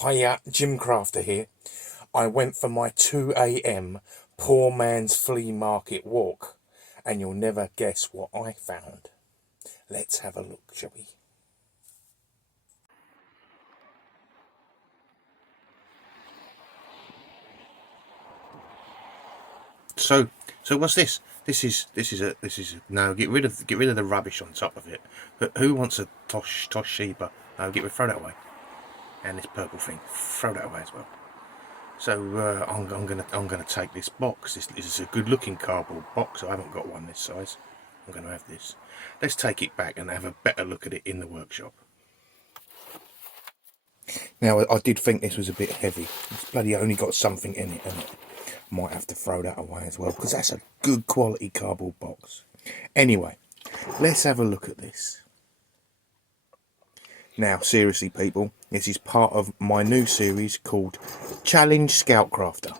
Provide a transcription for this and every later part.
Hiya, Jim Crafter here. I went for my 2 a.m. poor man's flea market walk, and you'll never guess what I found. Let's have a look, shall we? So what's this? This is a no. Get rid of the rubbish on top of it. But who wants a Toshiba? No, throw that away. And this purple thing, throw that away as well. So I'm gonna take this box. This is a good looking cardboard box. I haven't got one this size. I'm gonna have this. Let's take it back and have a better look at it in the workshop. Now I did think this was a bit heavy. It's bloody only got something in it, and might have to throw that away as well because that's a good quality cardboard box. Anyway, let's have a look at this. Now, seriously, people, this is part of my new series called Challenge Scout Crafter.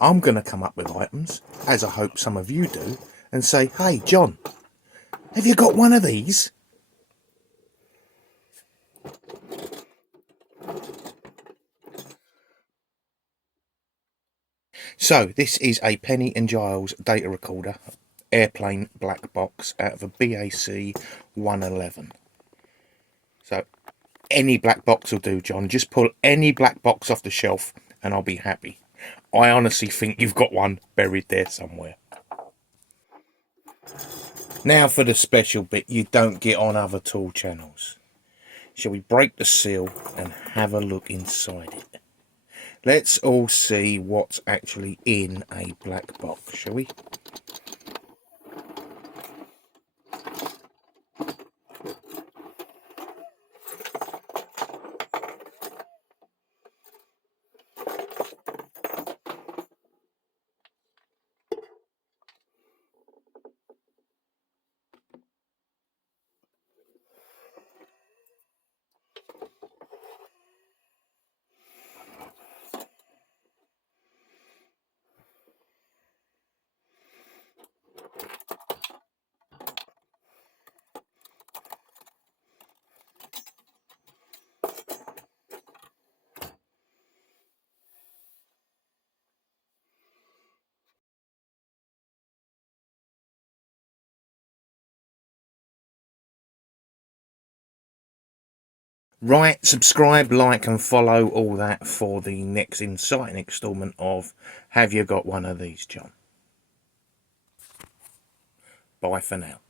I'm going to come up with items, as I hope some of you do, and say, hey, John, have you got one of these? So, this is a Penny and Giles data recorder, airplane black box out of a BAC 111. So, any black box will do, John. Just pull any black box off the shelf and I'll be happy. I honestly think you've got one buried there somewhere. Now for the special bit you don't get on other tool channels. Shall we break the seal and have a look inside it? Let's all see what's actually in a black box, shall we? Right, subscribe, like and follow all that for the next exciting instalment of Have You Got One of These, John? Bye for now.